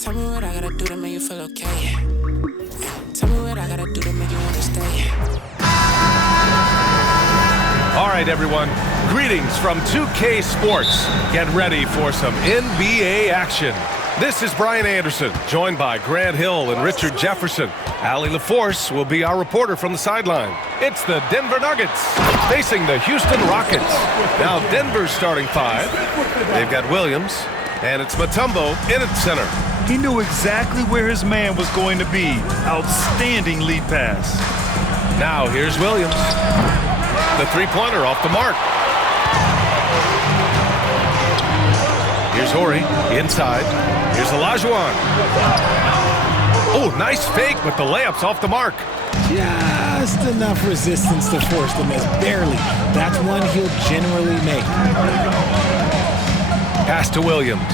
Tell me what I gotta do to make you feel okay. Tell me what I gotta do to make you wanna stay. All right, everyone. Greetings from 2K Sports. Get ready for some NBA action. This is Brian Anderson, joined by Grant Hill and Richard Jefferson. Allie LaForce will be our reporter from the sideline. It's the Denver Nuggets facing the Houston Rockets. Now Denver's starting five. They've got Williams, and it's Mutombo in at center. He knew exactly where his man was going to be. Outstanding lead pass. Now here's Williams. The three-pointer off the mark. Here's Horry inside. Here's Olajuwon. Oh, nice fake, but the layup's off the mark. Just enough resistance to force the miss. Barely. That's one he'll generally make. Pass to Williams.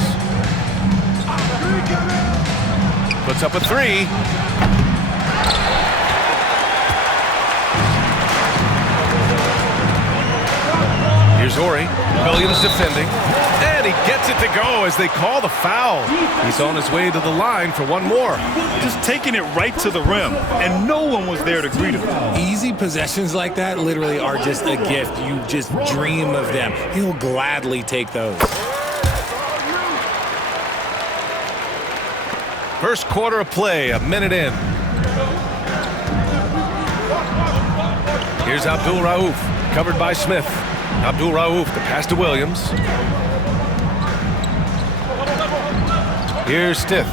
Puts up a three. Here's Horry. Williams defending. And he gets it to go as they call the foul. He's on his way to the line for one more. Just taking it right to the rim, and no one was there to greet him. Easy possessions like that literally are just a gift. You just dream of them. He'll gladly take those. First quarter of play, a minute in. Here's Abdul Rauf, covered by Smith. Abdul Rauf, the pass to Williams. Here's Stith.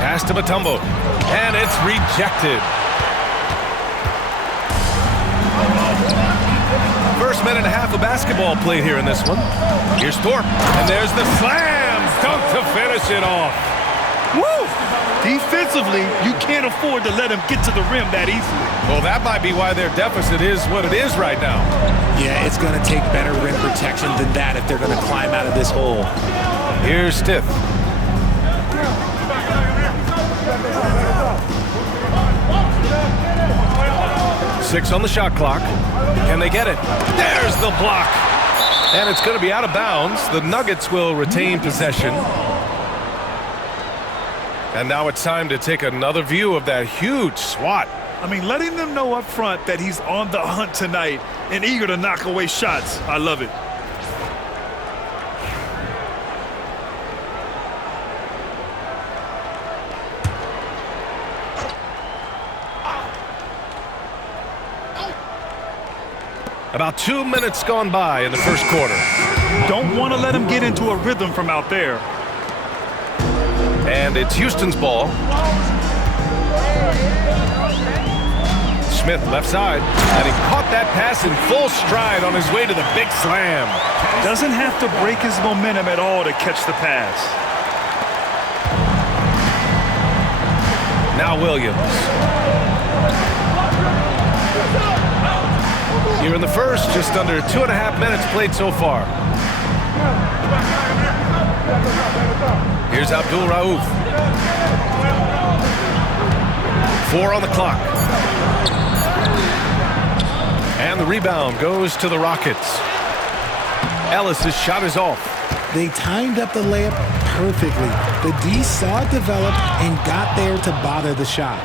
Pass to Mutombo. And it's rejected. First minute and a half of basketball played here in this one. Here's Thorpe. And there's the slam dunk to finish it off. Woo! Defensively, you can't afford to let him get to the rim that easily. Well, that might be why their deficit is what it is right now. Yeah, it's going to take better rim protection than that if they're going to climb out of this hole. Here's Stith. Six on the shot clock. Can they get it? There's the block. And it's going to be out of bounds. The Nuggets will retain possession. And now it's time to take another view of that huge swat. I mean, letting them know up front that he's on the hunt tonight and eager to knock away shots. I love it. About 2 minutes gone by in the first quarter. Don't want to let him get into a rhythm from out there. And it's Houston's ball. Smith left side, and he caught that pass in full stride on his way to the big slam. Doesn't have to break his momentum at all to catch the pass. Now Williams. Here in the first, just under 2.5 minutes played so far. Here's Abdul Rauf. 4 on the clock. And the rebound goes to the Rockets. Ellis' shot is off. They timed up the layup perfectly. The D saw it develop and got there to bother the shot.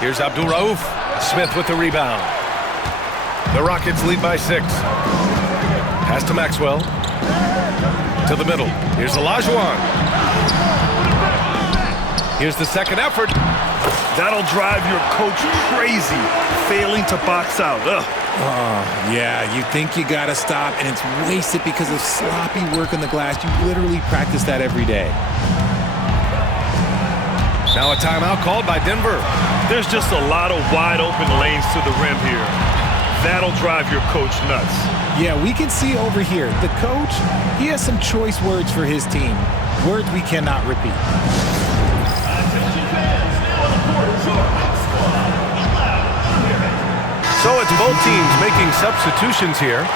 Here's Abdul Rauf. Smith with the rebound. The Rockets lead by 6. Pass to Maxwell. To the middle. Here's Olajuwon. Here's the second effort. That'll drive your coach crazy, failing to box out. Ugh. Oh, yeah, you think you got to stop, and it's wasted because of sloppy work on the glass. You literally practice that every day. Now a timeout called by Denver. There's just a lot of wide open lanes to the rim here. That'll drive your coach nuts. Yeah, we can see over here, the coach, he has some choice words for his team. Words we cannot repeat. So it's both teams making substitutions here.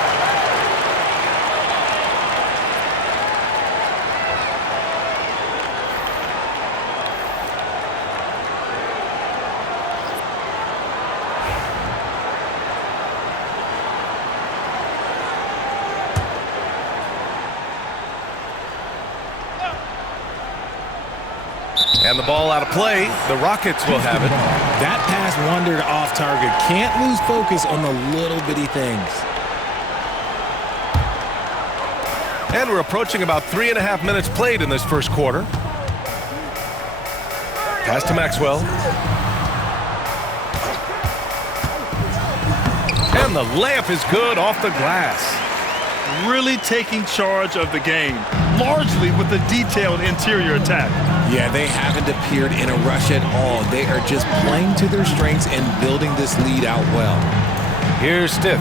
And the ball out of play. The Rockets will have it. That pass wandered off target. Can't lose focus on the little bitty things. And we're approaching about 3.5 minutes played in this first quarter. Pass to Maxwell. And the layup is good off the glass. Really taking charge of the game, largely with the detailed interior attack. Yeah, they haven't appeared in a rush at all. They are just playing to their strengths and building this lead out well. Here's Stiff.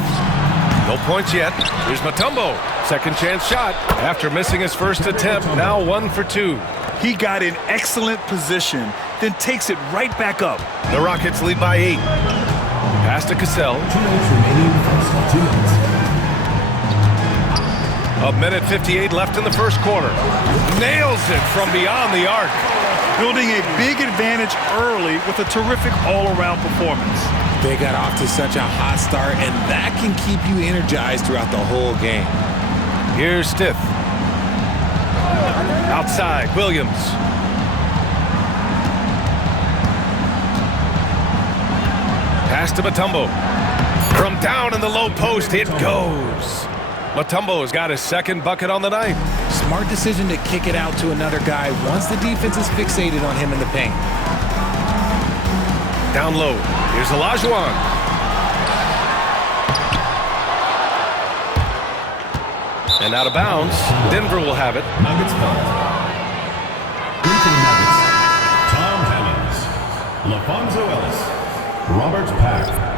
No points yet. Here's Mutombo. Second chance shot. After missing his first attempt, now 1 for 2. He got in excellent position, then takes it right back up. The Rockets lead by 8. Pass to Cassell. 2 minutes remaining. First 2 minutes. A minute 58 left in the first quarter. Nails it from beyond the arc. Building a big advantage early with a terrific all-around performance. They got off to such a hot start, and that can keep you energized throughout the whole game. Here's Stiff. Outside, Williams. Pass to Mutombo. From down in the low post, it goes. Mutombo has got his second bucket on the night. Smart decision to kick it out to another guy once the defense is fixated on him in the paint. Down low. Here's Olajuwon. And out of bounds. Denver will have it. Nuggets ball. In for the Nuggets, Tom Hammonds, LaFonso Ellis, Robert Pack.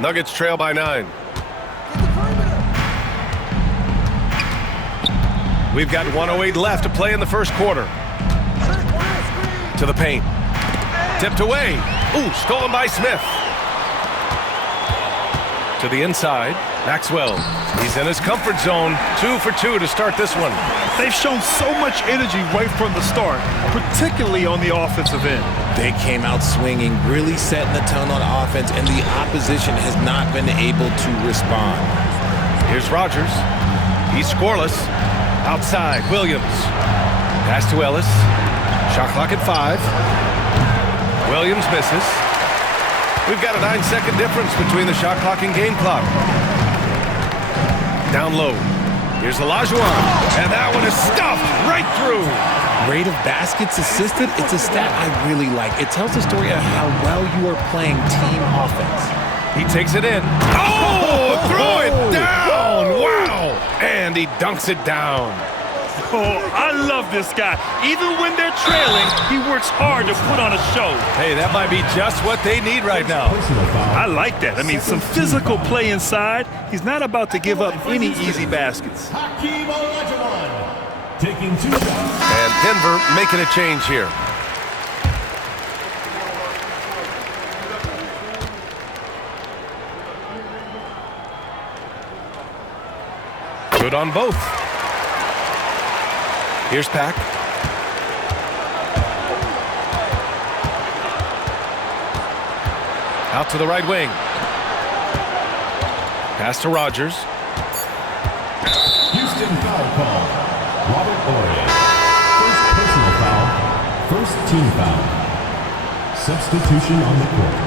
Nuggets trail by 9. We've got 1:08 left to play in the first quarter. To the paint. Tipped away. Ooh, stolen by Smith. To the inside. Maxwell. He's in his comfort zone. 2 for 2 to start this one. They've shown so much energy right from the start, particularly on the offensive end. They came out swinging, really setting the tone on offense, and the opposition has not been able to respond. Here's Rogers. He's scoreless. Outside, Williams. Pass to Ellis. Shot clock at 5. Williams misses. We've got a 9-second difference between the shot clock and game clock. Down low. Here's Olajuwon. And that one is stuffed right through. Rate of baskets assisted, it's a stat I really like. It tells the story of how well you are playing team offense. He takes it in. Oh, throw it down. Wow. And he dunks it down. Oh, I love this guy. Even when they're trailing, he works hard to put on a show. Hey, that might be just what they need right now. I like that. I mean, some physical play inside. He's not about to give up any easy baskets. Hakeem Olajuwon taking 2 shots. And Denver making a change here. Good on both. Here's Pack. Out to the right wing. Pass to Rogers. Houston foul call. Robert Horry. First personal foul. First team foul. Substitution on the court.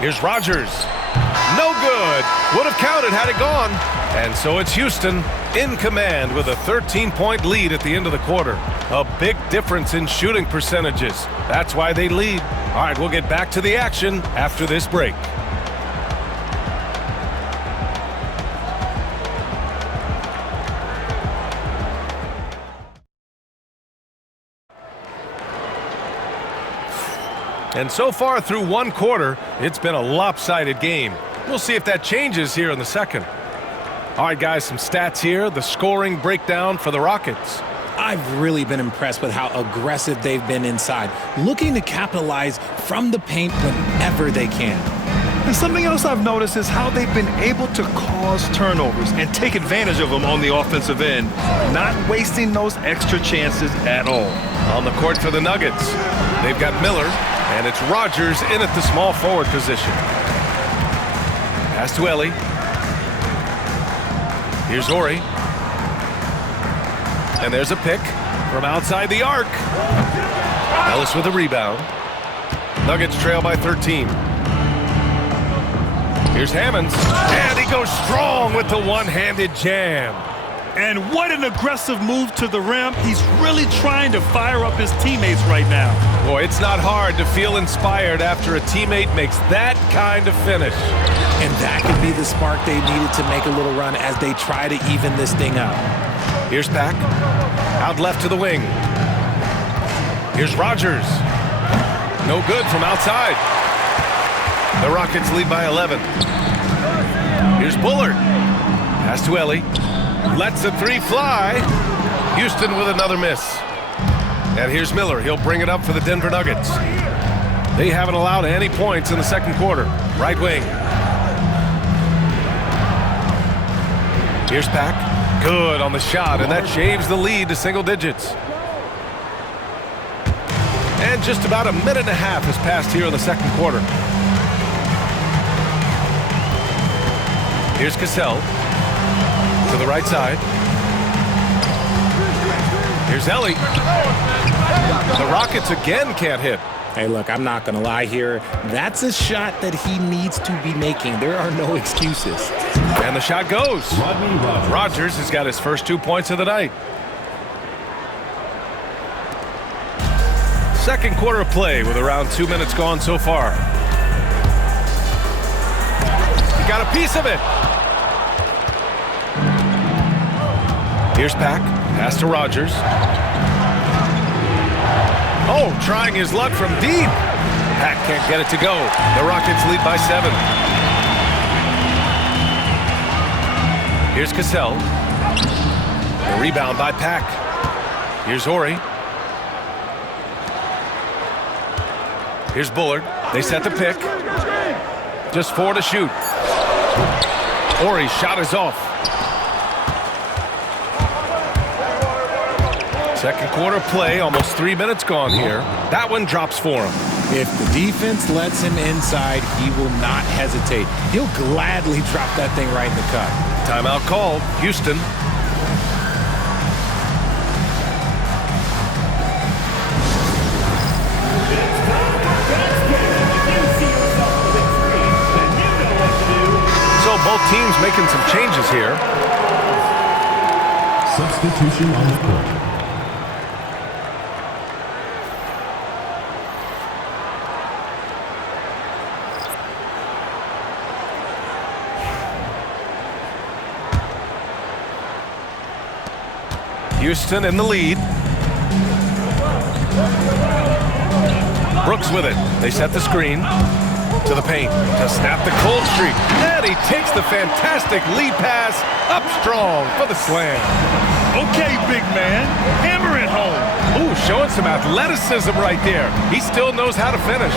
Here's Rogers. No good. Would have counted had it gone. And so it's Houston in command with a 13-point lead at the end of the quarter. A big difference in shooting percentages. That's why they lead. All right, we'll get back to the action after this break. And so far through one quarter, it's been a lopsided game. We'll see if that changes here in the second. All right, guys, some stats here. The scoring breakdown for the Rockets. I've really been impressed with how aggressive they've been inside, looking to capitalize from the paint whenever they can. And something else I've noticed is how they've been able to cause turnovers and take advantage of them on the offensive end, not wasting those extra chances at all. On the court for the Nuggets, they've got Miller, and it's Rogers in at the small forward position. Pass to Ellie. Here's Ori. And there's a pick from outside the arc. Ellis with a rebound. Nuggets trail by 13. Here's Hammonds. And he goes strong with the one-handed jam. And what an aggressive move to the rim. He's really trying to fire up his teammates right now. Boy, it's not hard to feel inspired after a teammate makes that kind of finish. And that could be the spark they needed to make a little run as they try to even this thing up. Here's Pack. Out left to the wing. Here's Rogers. No good from outside. The Rockets lead by 11. Here's Bullard. Pass to Ellie. Lets the three fly. Houston with another miss. And here's Miller. He'll bring it up for the Denver Nuggets. They haven't allowed any points in the second quarter. Right wing. Here's Pack. Good on the shot, and that shaves the lead to single digits. And just about a minute and a half has passed here in the second quarter. Here's Cassell. To the right side. Here's Ellie. The Rockets again can't hit. Hey, look, I'm not going to lie here. That's a shot that he needs to be making. There are no excuses. And the shot goes. Rogers has got his first 2 points of the night. Second quarter of play with around 2 minutes gone so far. He got a piece of it. Here's Pack. Pass to Rogers. Oh, trying his luck from deep. Pack can't get it to go. The Rockets lead by 7. Here's Cassell. The rebound by Pack. Here's Ori. Here's Bullard. They set the pick. Just 4 to shoot. Ori's shot is off. Second quarter play, almost 3 minutes gone here. That one drops for him. If the defense lets him inside, he will not hesitate. He'll gladly drop that thing right in the cup. Timeout called. Houston. So both teams making some changes here. Substitution on the court. Houston in the lead. Brooks with it. They set the screen to the paint to snap the cold streak. And he takes the fantastic lead pass up strong for the slam. Okay, big man. Hammer it home. Ooh, showing some athleticism right there. He still knows how to finish.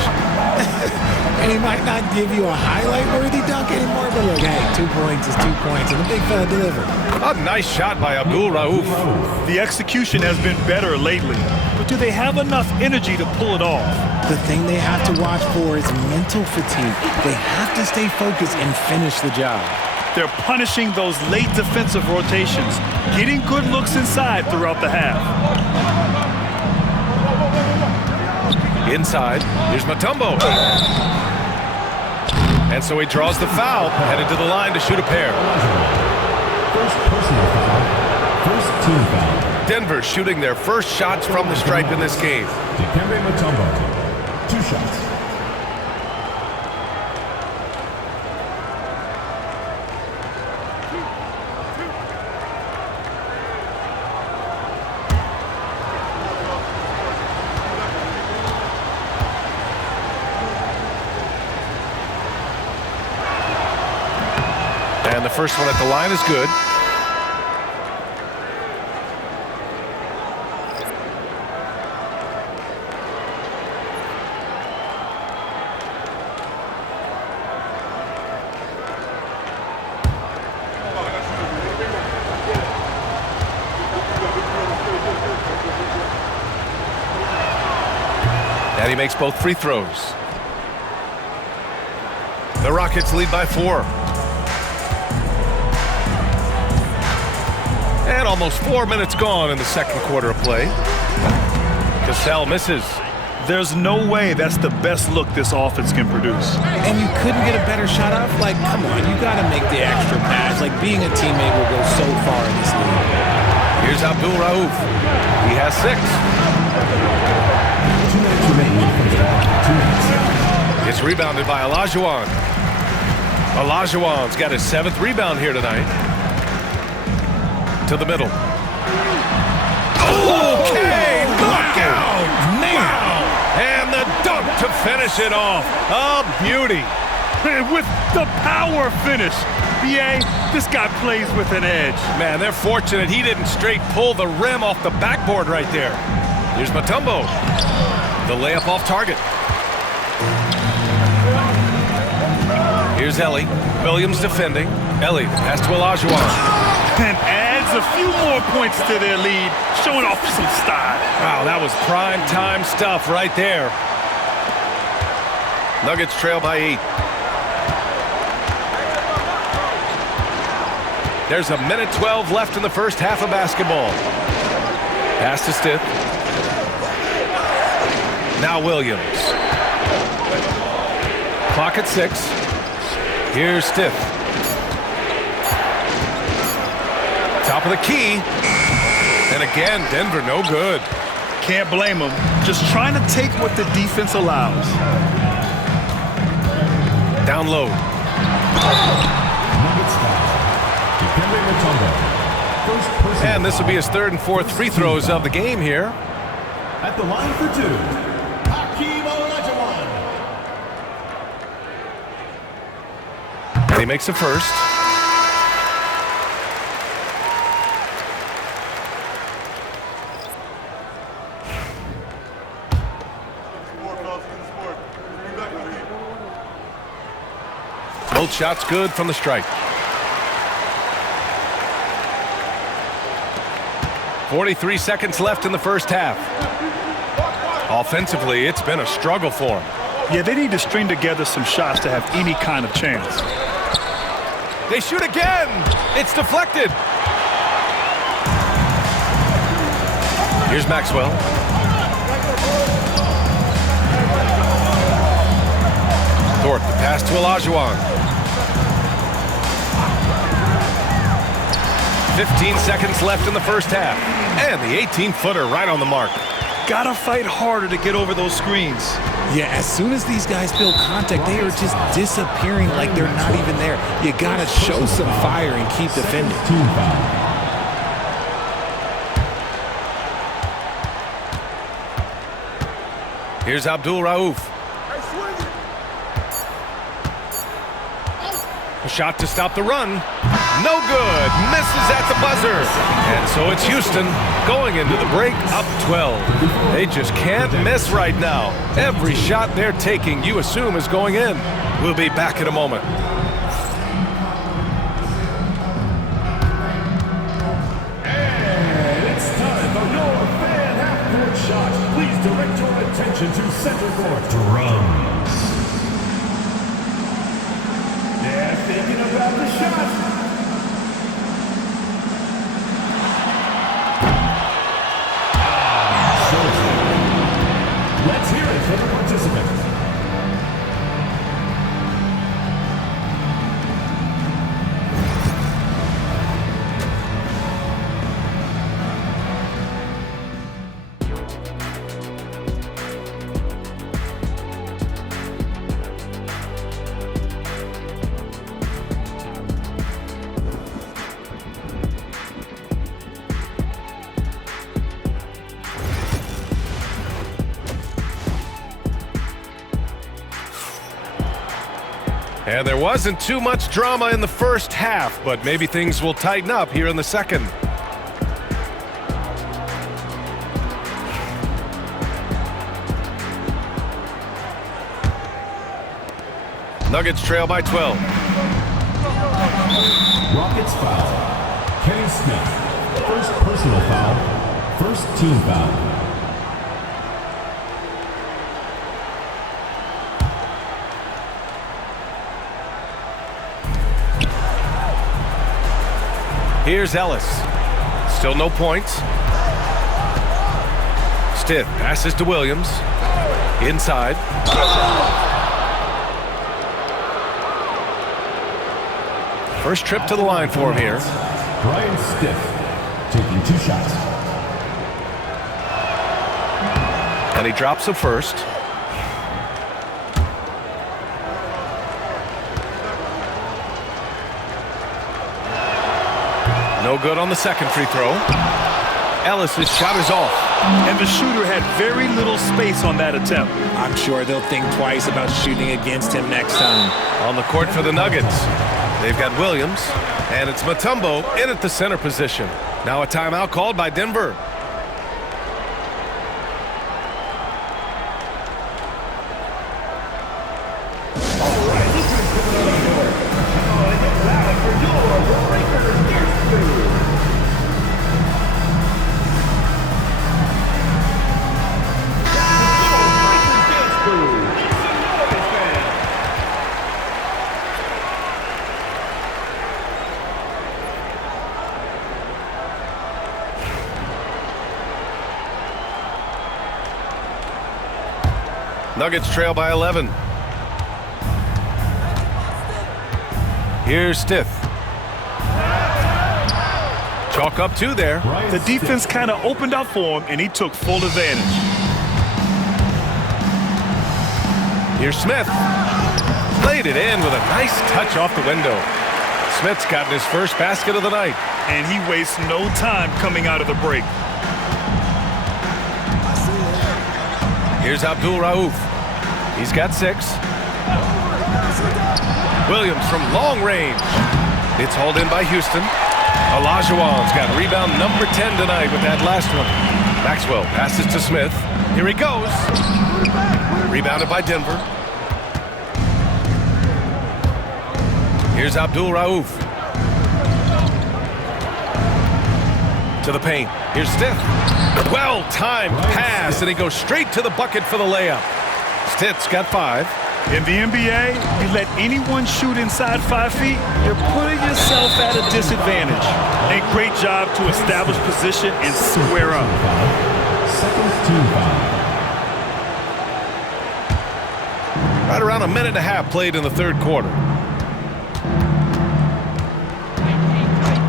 And he might not give you a highlight-worthy dunk anymore, but look, hey, 2 points is 2 points, and the big fella delivered. A nice shot by Abdul Rauf. The execution has been better lately, but do they have enough energy to pull it off? The thing they have to watch for is mental fatigue. They have to stay focused and finish the job. They're punishing those late defensive rotations, getting good looks inside throughout the half. Inside, here's Mutombo. And so he draws the foul, headed to the line to shoot a pair. First personal foul. First team foul. Denver shooting their first shots from the stripe in this game. Dikembe Mutombo. 2 shots. And the first one at the line is good. And he makes both free throws. The Rockets lead by 4. And almost 4 minutes gone in the second quarter of play. Cassell misses. There's no way that's the best look this offense can produce. And you couldn't get a better shot off? Like, come on, you got to make the extra pass. Like, being a teammate will go so far in this league. Here's Abdul Rauf. He has 6. 2 minutes remaining in the first half. 2 minutes. It's rebounded by Olajuwon. Olajuwon's got his 7th rebound here tonight. To the middle. Okay, knockout! Man! And the dunk to finish it off. A beauty. And with the power finish. BA, this guy plays with an edge. Man, they're fortunate he didn't straight pull the rim off the backboard right there. Here's Mutombo. The layup off target. Here's Ellie. Williams defending. Ellie, pass to Olajuwon. And adds a few more points to their lead, showing off some style. Wow, that was prime time stuff right there. Nuggets trail by 8. There's a minute 12 left in the first half of basketball. Pass to Stith. Now Williams. Clock at 6. Here's Stith. Top of the key. And again, Denver no good. Can't blame him. Just trying to take what the defense allows. Down low. Nuggets foul. Dikembe Mutombo. First personal And this will be his 3rd and 4th free throws of the game here. At the line for 2, Hakeem Olajuwon. And he makes the first. Both shots good from the strike. 43 seconds left in the first half. Offensively, it's been a struggle for him. Yeah, they need to string together some shots to have any kind of chance. They shoot again. It's deflected. Here's Maxwell. Thorpe, the pass to Olajuwon. 15 seconds left in the first half. And the 18-footer right on the mark. Gotta fight harder to get over those screens. Yeah, as soon as these guys feel contact, they are just disappearing like they're not even there. You gotta show some fire and keep defending. Team foul. Here's Abdul Rauf. A shot to stop the run. No good. Misses at the buzzer. And so it's Houston going into the break up 12. They just can't miss right now. Every shot they're taking, you assume, is going in. We'll be back in a moment. And it's time for your fan half-court shot. Please direct your attention to center court. Drums. They're thinking about the shot. Let's hear it from the participants. And there wasn't too much drama in the first half, but maybe things will tighten up here in the second. Nuggets trail by 12. Rockets foul. Kenny Smith. First personal foul. First team foul. Here's Ellis. Still no points. Stith passes to Williams. Inside. First trip to the line for him here. Brian Stith taking 2 shots. And he drops the first. No good on the second free throw. Ellis's shot is off. And the shooter had very little space on that attempt. I'm sure they'll think twice about shooting against him next time. On the court for the Nuggets. They've got Williams, and it's Mutombo in at the center position. Now a timeout called by Denver. Nuggets trail by 11. Here's Stith. Chalk up 2 there. The defense kind of opened up for him, and he took full advantage. Here's Smith. Played it in with a nice touch off the window. Smith's gotten his first basket of the night. And he wastes no time coming out of the break. Here's Abdul Rauf. He's got 6. Williams from long range. It's hauled in by Houston. Olajuwon's got rebound number 10 tonight with that last one. Maxwell passes to Smith. Here he goes. Rebounded by Denver. Here's Abdul Rauf. To the paint. Here's Stith. Well-timed pass, and he goes straight to the bucket for the layup. Stith's got 5. In the NBA, you let anyone shoot inside 5 feet, you're putting yourself at a disadvantage. A great job to establish position and square up. Second team foul. Right around a minute and a half played in the third quarter.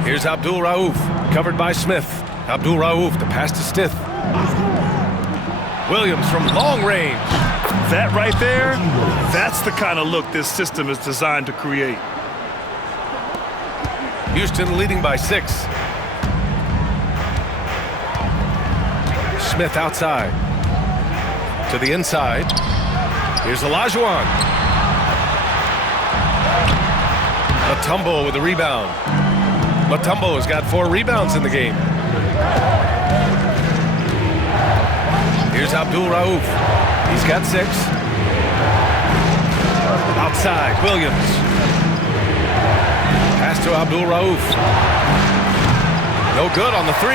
Here's Abdul Rauf, covered by Smith. Abdul Rauf, the pass to Stith. Williams from long range. That right there, that's the kind of look this system is designed to create. Houston leading by 6. Smith outside. To the inside. Here's Olajuwon. Mutombo with the rebound. Mutombo has got 4 rebounds in the game. Here's Abdul Rauf. He's got 6. Outside, Williams. Pass to Abdul Rauf. No good on the 3.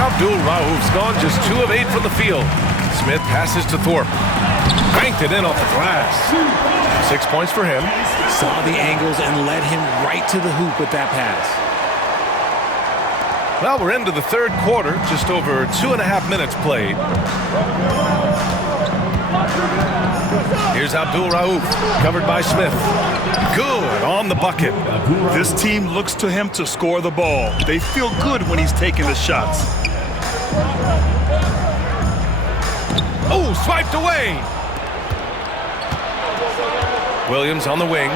Abdul Rauf's gone just 2 of 8 from the field. Smith passes to Thorpe. Banked it in off the glass. 6 points for him. Saw the angles and led him right to the hoop with that pass. Well, we're into the third quarter. Just over 2.5 minutes played. Here's Abdul Rauf, covered by Smith. Good on the bucket. This team looks to him to score the ball. They feel good when he's taking the shots. Oh, swiped away. Williams on the wing.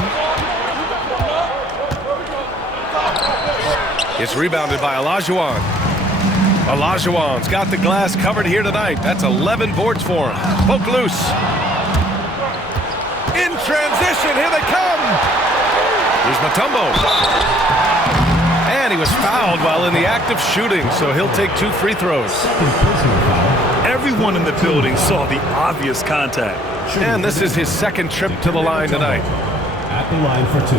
It's rebounded by Olajuwon. Olajuwon's got the glass covered here tonight. That's 11 boards for him. Poke loose. In transition, here they come. Here's Mutombo. And he was fouled while in the act of shooting, so he'll take 2 free throws. Everyone in the building saw the obvious contact. And this is his second trip to the line tonight. At the line for 2.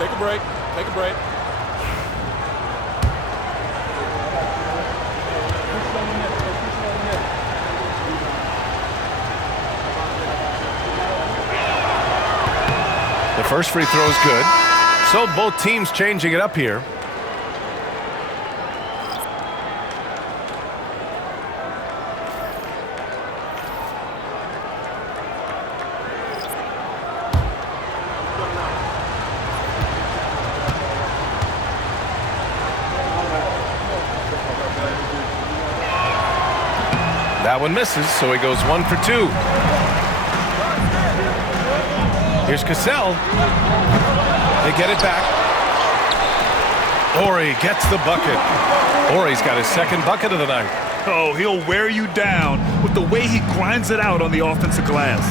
Take a break. Take a break. The first free throw is good. So both teams changing it up here. That one misses, so he goes 1 for 2. Here's Cassell. They get it back. Horry gets the bucket. Horry's got his second bucket of the night. Oh, he'll wear you down with the way he grinds it out on the offensive glass.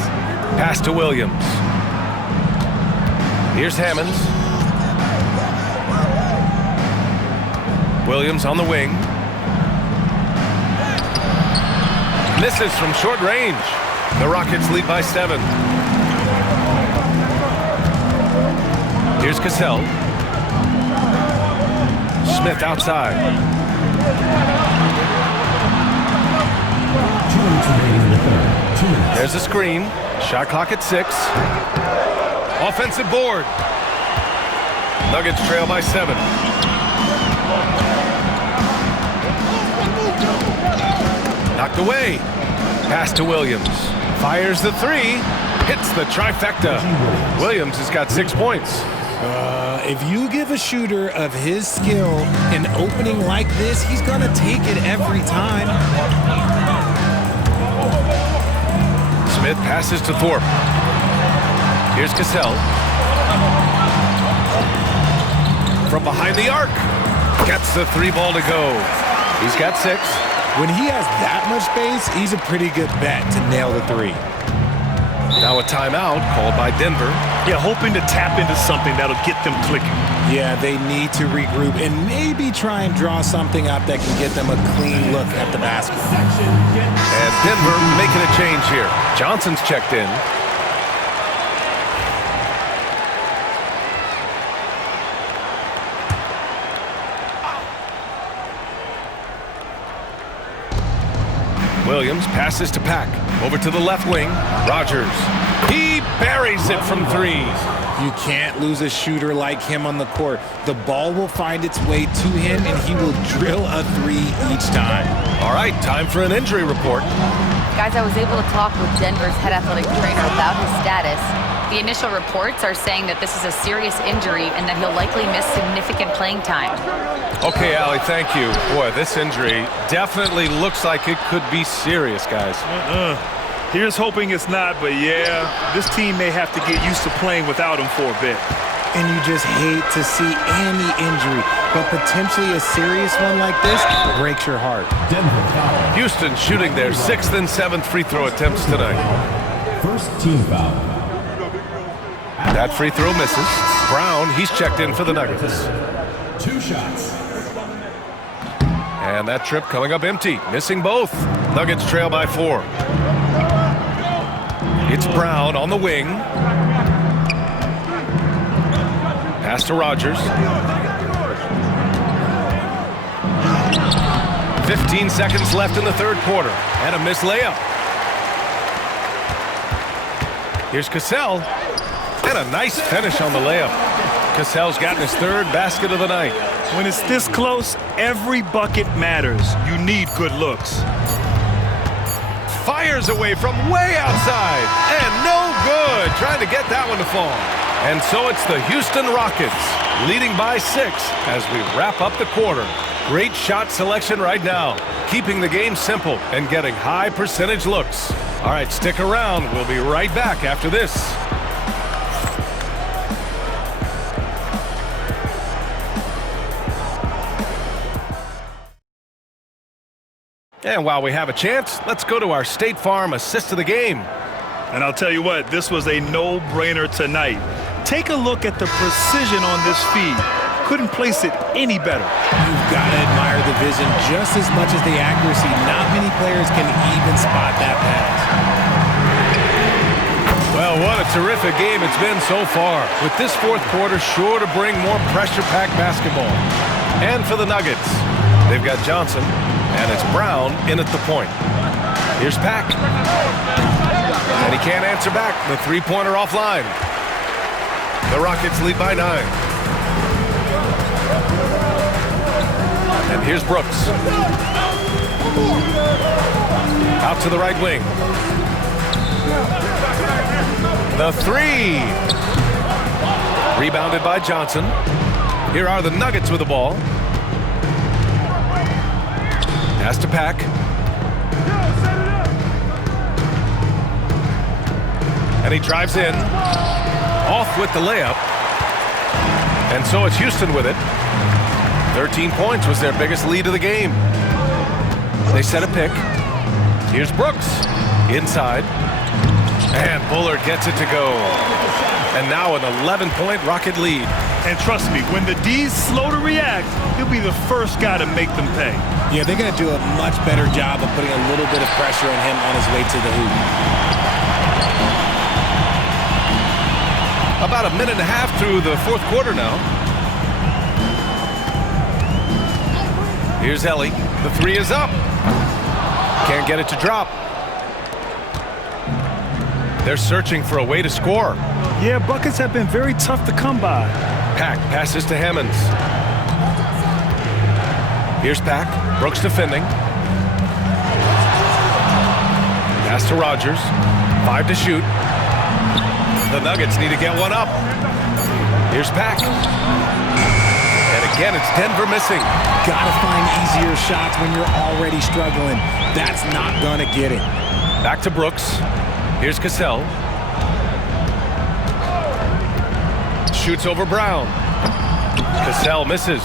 Pass to Williams. Here's Hammonds. Williams on the wing. Misses from short range. The Rockets lead by 7. Here's Cassell. Smith outside. 2 minutes remaining in the third. 2 minutes. There's a screen. Shot clock at 6. Offensive board. Nuggets trail by 7. Knocked away. Pass to Williams. Fires the 3. Hits the trifecta. Williams has got 6 points. If you give a shooter of his skill an opening like this, he's going to take it every time. Smith passes to Thorpe. Here's Cassell. From behind the arc. Gets the 3 ball to go. He's got 6. When he has that much space, he's a pretty good bet to nail the 3. Now a timeout called by Denver. Yeah, hoping to tap into something that'll get them clicking. Yeah, they need to regroup and maybe try and draw something up that can get them a clean look at the basket. And Denver making a change here. Johnson's checked in. Williams passes to Pack. Over to the left wing. Rogers. He buries it from 3. You can't lose a shooter like him on the court. The ball will find its way to him, and he will drill a 3 each time. All right, time for an injury report. Guys, I was able to talk with Denver's head athletic trainer about his status. The initial reports are saying that this is a serious injury and that he'll likely miss significant playing time. Okay, Allie, thank you. Boy, this injury definitely looks like it could be serious, guys. Here's hoping it's not, but yeah, this team may have to get used to playing without him for a bit. And you just hate to see any injury, but potentially a serious one like this breaks your heart. Denver foul. Houston shooting their 6th and 7th free throw attempts tonight. First team foul. That free throw misses. Brown, he's checked in for the Nuggets. 2 shots. And that trip coming up empty, missing both. Nuggets trail by 4. It's Brown on the wing. Pass to Rogers. 15 seconds left in the 3rd quarter. And a missed layup. Here's Cassell. And a nice finish on the layup. Cassell's gotten his 3rd basket of the night. When it's this close, every bucket matters. You need good looks. Fires away from way outside. And no good. Trying to get that one to fall. And so it's the Houston Rockets leading by 6 as we wrap up the quarter. Great shot selection right now. Keeping the game simple and getting high percentage looks. All right, stick around. We'll be right back after this. And while we have a chance, let's go to our State Farm assist of the game. And I'll tell you what, this was a no-brainer tonight. Take a look at the precision on this feed. Couldn't place it any better. You've got to admire the vision just as much as the accuracy. Not many players can even spot that pass. Well, what a terrific game it's been so far. With this 4th quarter sure to bring more pressure-packed basketball. And for the Nuggets, they've got Johnson, and it's Brown in at the point. Here's Pack. And he can't answer back. The 3-pointer offline. The Rockets lead by 9. And here's Brooks. Out to the right wing. The 3. Rebounded by Johnson. Here are the Nuggets with the ball. Pass to Pack. And he drives in. Off with the layup. And so it's Houston with it. 13 points was their biggest lead of the game. They set a pick. Here's Brooks. Inside. And Bullard gets it to go. And now an 11-point Rocket lead. And trust me, when the D's slow to react, he'll be the first guy to make them pay. Yeah, they're going to do a much better job of putting a little bit of pressure on him on his way to the hoop. About a minute and a half through the fourth quarter now. Here's Ellie. The 3 is up. Can't get it to drop. They're searching for a way to score. Yeah, buckets have been very tough to come by. Pack passes to Hammonds. Here's Pack. Brooks defending. Pass to Rogers. 5 to shoot. The Nuggets need to get one up. Here's Pack. And again, it's Denver missing. Gotta find easier shots when you're already struggling. That's not gonna get it. Back to Brooks. Here's Cassell. Shoots over Brown. Cassell misses.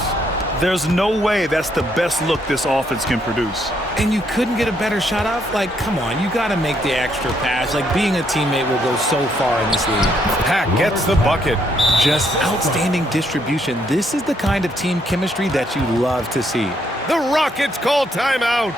There's no way that's the best look this offense can produce. And you couldn't get a better shot off? Like, come on, you gotta make the extra pass. Like, being a teammate will go so far in this league. Pack gets the bucket. Just outstanding distribution. This is the kind of team chemistry that you love to see. The Rockets call timeout.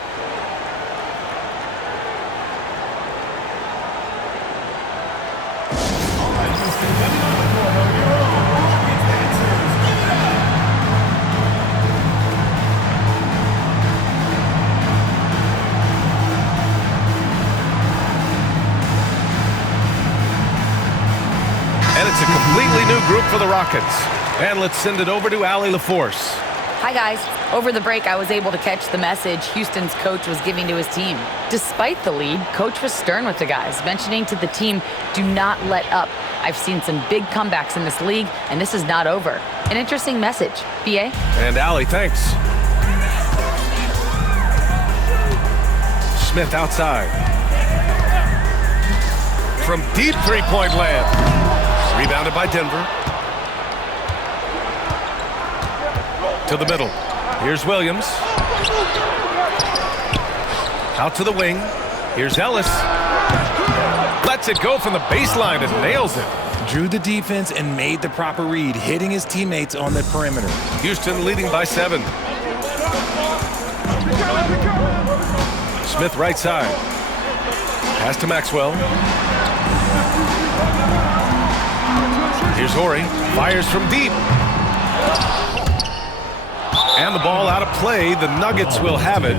And it's a completely new group for the Rockets. And let's send it over to Allie LaForce. Hi, guys. Over the break, I was able to catch the message Houston's coach was giving to his team. Despite the lead, coach was stern with the guys, mentioning to the team, do not let up. I've seen some big comebacks in this league, and this is not over. An interesting message. B.A.? And Allie, thanks. Smith outside. From deep three-point land. Rebounded by Denver. To the middle. Here's Williams. Out to the wing. Here's Ellis. Lets it go from the baseline and nails it. Drew the defense and made the proper read, hitting his teammates on the perimeter. Houston leading by 7. Smith right side. Pass to Maxwell. Here's Horry. Fires from deep. And the ball out of play. The Nuggets will have it.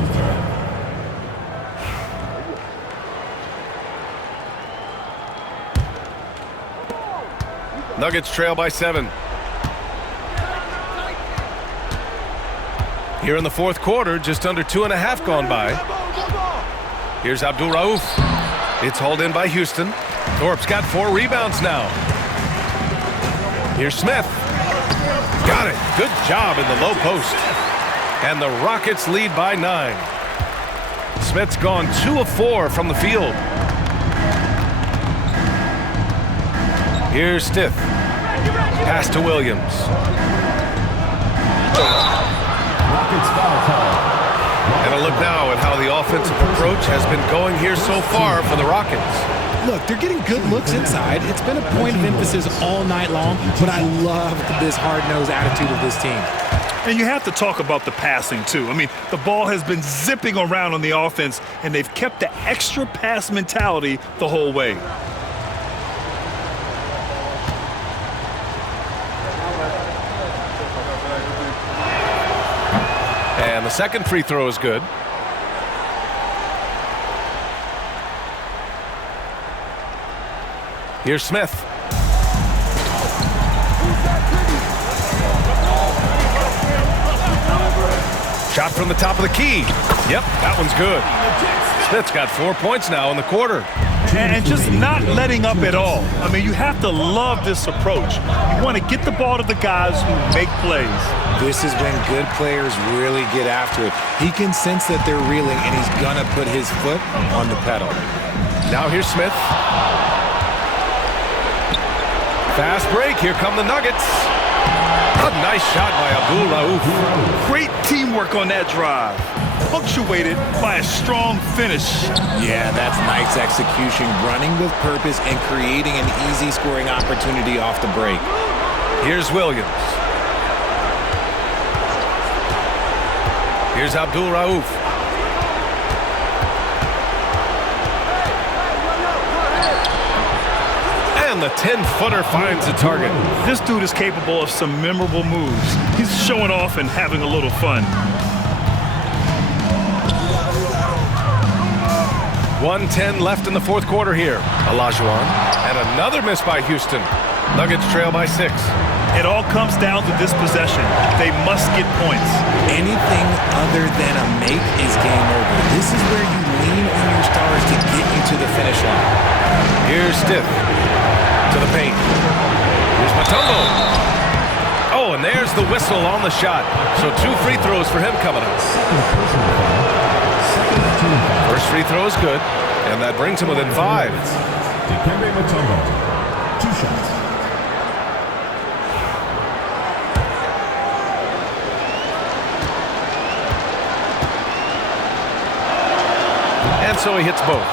Nuggets trail by 7. Here in the fourth quarter, just under 2.5 gone by. Here's Abdul Rauf. It's hauled in by Houston. Thorpe's got 4 rebounds now. Here's Smith. Got it. Good job in the low post. And the Rockets lead by 9. Smith's gone 2 of 4 from the field. Here's Stith. Pass to Williams. And a look now at how the offensive approach has been going here so far for the Rockets. Look, they're getting good looks inside. It's been a point of emphasis all night long, but I love this hard-nosed attitude of this team. And you have to talk about the passing, too. I mean, the ball has been zipping around on the offense, and they've kept the extra pass mentality the whole way. And the second free throw is good. Here's Smith. Shot from the top of the key. Yep, that one's good. Smith's got 4 points now in the quarter. And just not letting up at all. I mean, you have to love this approach. You want to get the ball to the guys who make plays. This is when good players really get after it. He can sense that they're reeling, and he's going to put his foot on the pedal. Now here's Smith. Fast break. Here come the Nuggets. A nice shot by Abdul Rauf. Great teamwork on that drive. Punctuated by a strong finish. Yeah, that's nice execution, running with purpose and creating an easy scoring opportunity off the break. Here's Williams. Here's Abdul Rauf. And the 10-footer finds the target. This dude is capable of some memorable moves. He's showing off and having a little fun. 1:10 left in the fourth quarter here. Olajuwon. And another miss by Houston. Nuggets trail by 6. It all comes down to this possession. They must get points. Anything other than a make is game over. This is where you lean on your stars to get you to the finish line. Here's Stiff to the paint. Here's Mutombo. Oh, and there's the whistle on the shot. So 2 free throws for him coming up. First free throw is good, and that brings him within 5. Dikembe Mutombo, 2 shots. And so he hits both.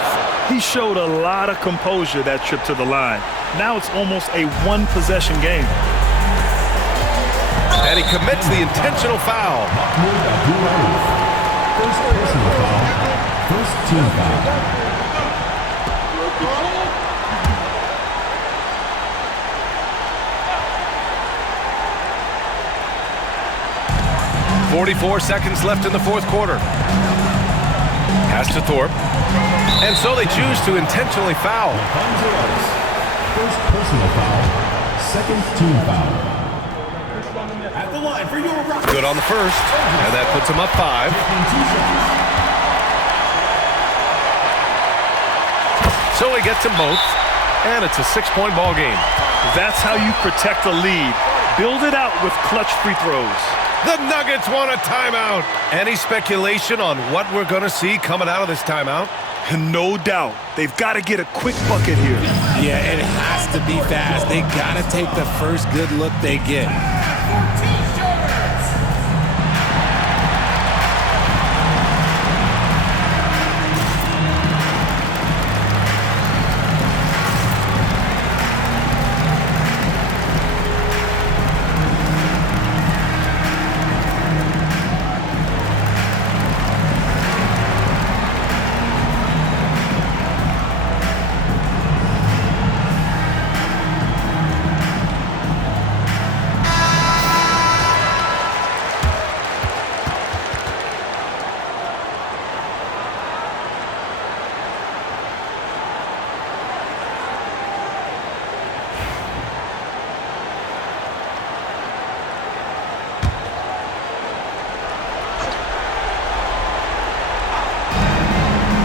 He showed a lot of composure that trip to the line. Now it's almost a one-possession game. And he commits the intentional foul. Mahmoud Abdul Rauf, first personal foul, first team foul. .44 seconds left in the fourth quarter. Pass to Thorpe. And so they choose to intentionally foul. First personal foul, second team foul. At the line for your Rockets. Good on the first, and that puts him up 5. So he gets them both, and it's a 6-point ball game. That's how you protect a lead. Build it out with clutch free throws. The Nuggets want a timeout. Any speculation on what we're going to see coming out of this timeout? No doubt. They've got to get a quick bucket here. Yeah, it has to be fast. They got to take the first good look they get.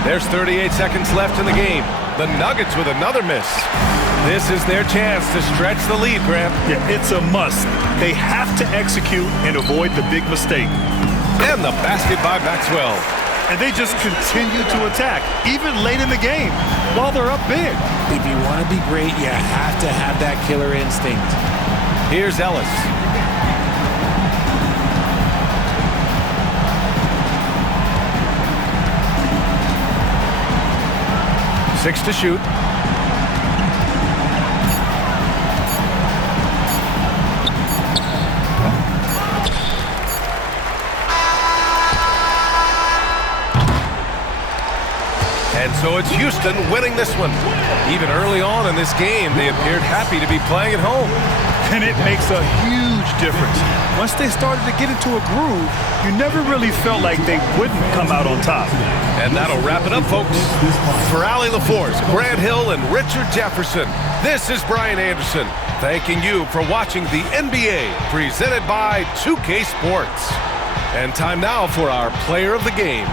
There's 38 seconds left in the game. The Nuggets with another miss. This is their chance to stretch the lead, Grant. Yeah, it's a must. They have to execute and avoid the big mistake. And the basket by Maxwell. And they just continue to attack, even late in the game, while they're up big. If you want to be great, you have to have that killer instinct. Here's Ellis. Six to shoot. And so it's Houston winning this one. Even early on in this game, they appeared happy to be playing at home. And it makes a huge difference. Once they started to get into a groove, you never really felt like they wouldn't come out on top. And that'll wrap it up, folks. For Allie LaForce, Grant Hill, and Richard Jefferson, this is Brian Anderson, thanking you for watching the NBA, presented by 2K Sports. And time now for our player of the game.